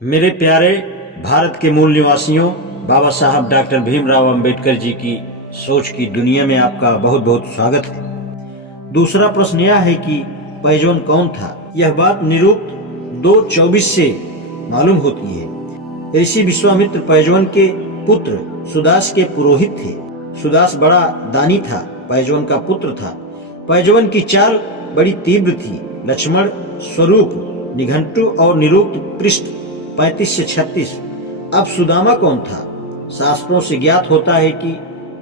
मेरे प्यारे भारत के मूल निवासियों, बाबा साहब डॉक्टर भीमराव अंबेडकर जी की सोच की दुनिया में आपका बहुत बहुत स्वागत है। दूसरा प्रश्न यह है कि पैजोन कौन था। यह बात निरुक्त 2:24 से मालूम होती है। ऋषि विश्वामित्र पैजोन के पुत्र सुदास के पुरोहित थे। सुदास बड़ा दानी था, पैजोन का पुत्र था। पैजोन की चाल बड़ी तीव्र थी। लक्ष्मण स्वरूप निघंटु और निरुक्त पृष्ठ 35 से 36। अब सुदामा कौन था। शास्त्रों से ज्ञात होता है कि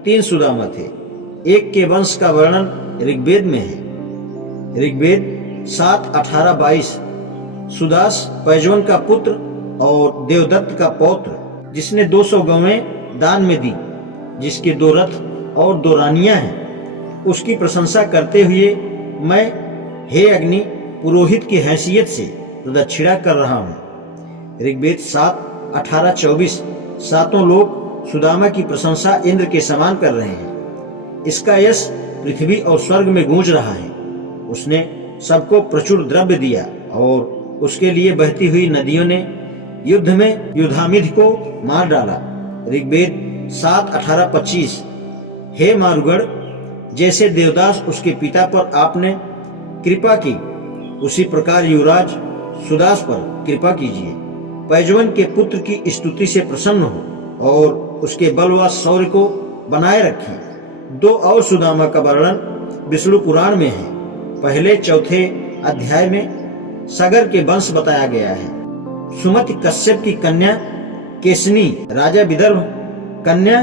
3 सुदामा थे। एक के वंश का वर्णन ऋग्वेद में है। ऋग्वेद 7:18-22। सुदास पैजोन का पुत्र और देवदत्त का पौत्र, जिसने 200 गौएं दान में दी, जिसके 2 रथ और 2 रानियां हैं। उसकी प्रशंसा करते हुए मैं, हे अग्नि, पुरोहित की हैसियत से प्रदक्षिणा कर रहा हूँ। ऋग्वेद 7:18-24। 7 लोग सुदामा की प्रशंसा इंद्र के समान कर रहे हैं। इसका यश पृथ्वी और स्वर्ग में गूंज रहा है। उसने सबको प्रचुर द्रव्य दिया और उसके लिए बहती हुई नदियों ने युद्ध में युधामिध को मार डाला। ऋग्वेद 7:18-25। हे मारुगढ़, जैसे देवदास उसके पिता पर आपने कृपा की, उसी प्रकार युवराज सुदास पर कृपा कीजिए। पैजोन के पुत्र की स्तुति से प्रसन्न हो और उसके बल व शौर्य को बनाए रखें। 2 और सुदामा का वर्णन विष्णु पुराण में है। पहले 4थे अध्याय में सगर के वंश बताया गया है। सुमति कश्यप की कन्या केसनी, राजा विदर्भ कन्या,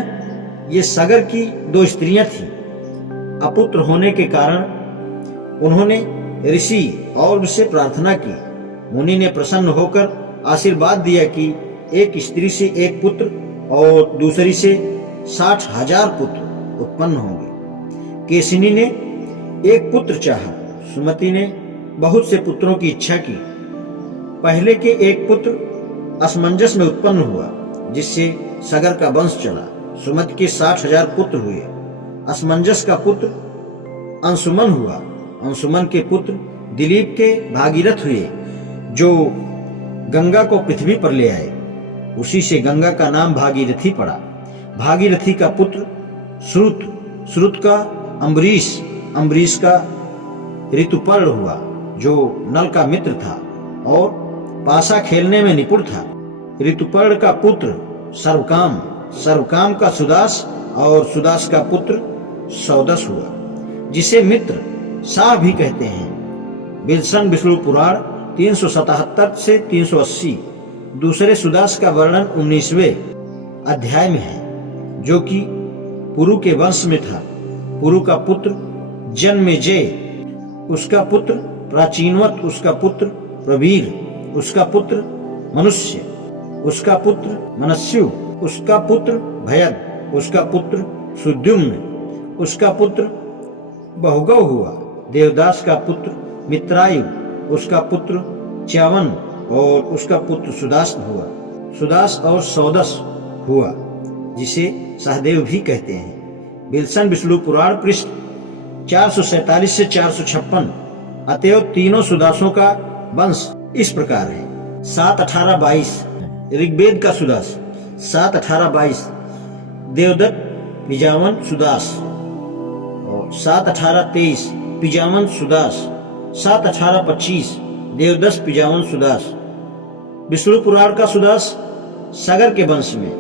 ये सगर की 2 स्त्रियां थीं। अपुत्र होने के कारण उन्होंने ऋषि और से प्रार्थना की। मुनि ने प्रसन्न होकर आशीर्वाद दिया कि एक स्त्री से 1 पुत्र और दूसरी से 60,000 पुत्र उत्पन्न होंगे। केसिनी ने 1 पुत्र चाहा। सुमति ने बहुत से पुत्रों की इच्छा की। पहले के 1 पुत्र असमंजस में उत्पन्न हुआ, जिससे सगर का वंश चला। सुमति के 60,000 पुत्र हुए। असमंजस का पुत्र अंशुमन हुआ। अंशुमन के पुत्र दिलीप के भागीरथ हुए, जो गंगा को पृथ्वी पर ले आए। उसी से गंगा का नाम भागीरथी पड़ा। भागीरथी का पुत्र श्रुत, श्रुत का अम्बरीश, अम्बरीश का ऋतुपर्ण हुआ, जो नल का मित्र था और पासा खेलने में निपुण था। ऋतुपर्ण का पुत्र सर्वकाम, सर्वकाम का सुदास और सुदास का पुत्र सौदस हुआ, जिसे मित्र शाह भी कहते हैं। विल्सन विष्णु पुराण 377 से 380। दूसरे सुदास का वर्णन 19वें अध्याय में है, जो कि पुरु के वंश में था। पुरु का पुत्र जन्मेजय, उसका पुत्र प्राचीनवत, उसका पुत्र प्रवीर, उसका पुत्र मनुष्य, उसका पुत्र मनस्यु, उसका पुत्र भयद, उसका पुत्र सुद्युम्न, उसका पुत्र बहुगव हुआ। देवदास का पुत्र मित्रायु, उसका पुत्र च्यवन और उसका पुत्र सुदास हुआ। सुदास और सौदस हुआ, जिसे सहदेव भी कहते हैं। विल्सन विष्णु पुराण पृष्ठ 447 से 456। अतएव तीनों सुदासों का वंश इस प्रकार है। 7:18-22 ऋग्वेद का सुदास। 7:18-22 देवदत्त पिजावन सुदास और 7:18-23 पिजावन सुदास। 7:18-25 देवदस पिजावन सुदास। विष्णु पुराण का सुदास सगर के वंश में।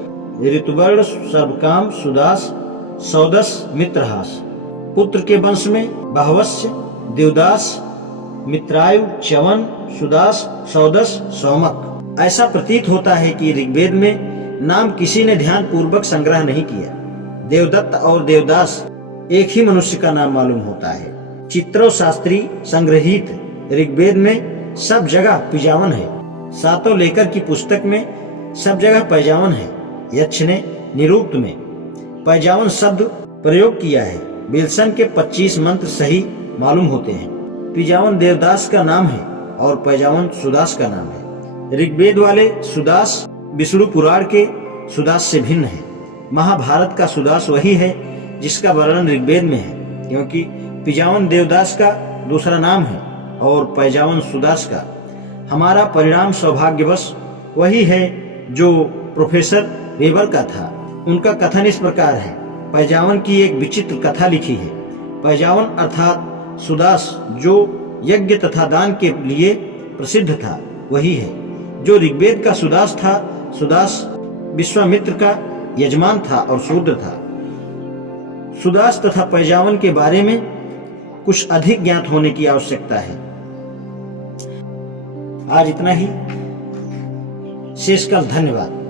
ऋतुवर्ण सर्वकाम सुदास, सौदस मित्रहास। पुत्र के वंश में बहवस्य, देवदास, मित्रायु, च्यवन, सुदास, सौदस, सौमक। ऐसा प्रतीत होता है कि ऋग्वेद में नाम किसी ने ध्यान पूर्वक संग्रह नहीं किया। देवदत्त और देवदास एक ही मनुष्य का नाम मालूम होता है। चित्रों शास्त्री संग्रहित ऋग्वेद में सब जगह पिजावन है। 7 लेकर की पुस्तक में सब जगह पैजावन है। यक्ष ने निरुक्त में पैजावन शब्द प्रयोग किया है। विल्सन के 25 मंत्र सही मालूम होते हैं। पिजावन देवदास का नाम है और पैजावन सुदास का नाम है। ऋग्वेद वाले सुदास विष्णु पुराण के सुदास से भिन्न है। महाभारत का सुदास वही है जिसका वर्णन ऋग्वेद में है, क्योंकि पिजावन देवदास का दूसरा नाम है और पैजावन सुदास का। हमारा परिणाम सौभाग्यवश वही है जो प्रोफेसर वेबर का था। उनका कथन इस प्रकार है। पैजावन की एक विचित्र कथा लिखी है। पैजावन अर्थात सुदास, जो यज्ञ तथा दान के लिए प्रसिद्ध था, वही है। जो ऋग्वेद का सुदास था, सुदास विश्वामित्र का यजमान था और शूद्र था। सुदास तथा पैजावन के बारे में कुछ अधिक ज्ञात होने की आवश्यकता है। आज इतना ही। शेषकाल धन्यवाद।